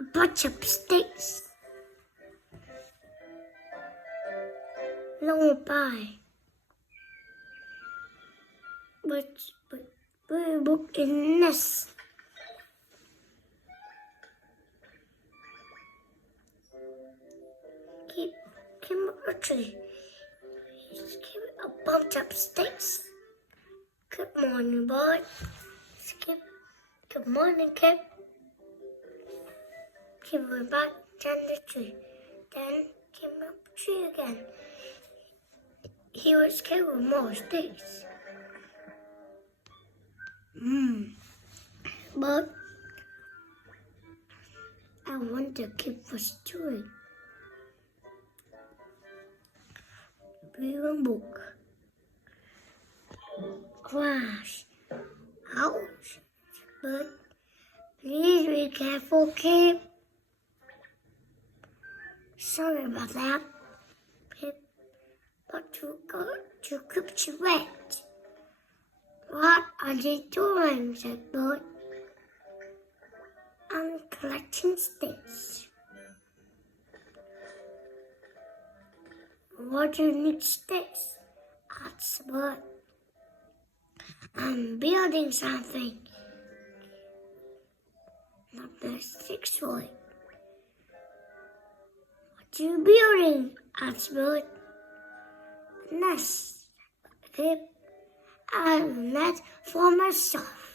a bunch of sticks. Long by. But we book in nest. Keep a tree. Keep a bunch of sticks. Good morning, boy. Skip. Good morning, Kip. He went back down the tree. Then came up the tree again. He was killed with more sticks. But I wonder Kip was doing. Reading book. Crash. Ouch. But please be careful, Kip. Sorry about that, Pip. But you got to keep you wet. What are you doing? Said Bert. I'm collecting sticks. What do you need sticks? Asked Bert. I'm building something. Not the sticks for it. What are you building? Asked Bert. A nest. Kip. A nest for myself.